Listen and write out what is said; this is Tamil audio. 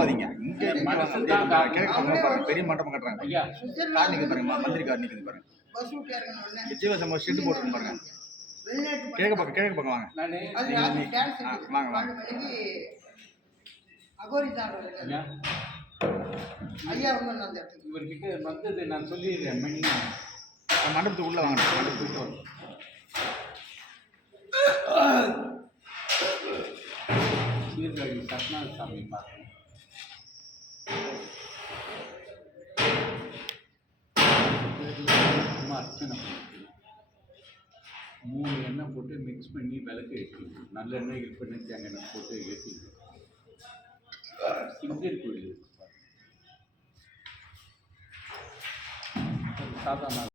போகாதீங்க. இங்க கிழக்கு பக்கம் பாருங்க, பெரிய மண்டபம் கட்டுறாங்க. கார் நிற்குது பாருங்க, மந்திரி கார் நிற்குது பாருங்க. ஜீவசம்பவ ஷெட்டு போட்டுருக்கு பாருங்க. கிழக்கு பக்கம் வாங்க. வாங்க வாங்க. இவர்கிட்ட வந்தது நான் சொல்லிடுறேன். மண்டபத்துக்கு உள்ள வாங்க. மண்டபத்துக்கு சீர்காழி சத்யநாத சாமி பார்க்கணும். அர்ச்சனை 3 எண்ணெய் போட்டு மிக்ஸ் பண்ணி விளக்கு ஏற்றிக்கணும். நல்லெண்ணெய் இருப்பெண்ணெய் தேங்காய் போட்டு ஏற்றிக்கணும். சிங்கர் கோயில் இருக்கு சாதாரண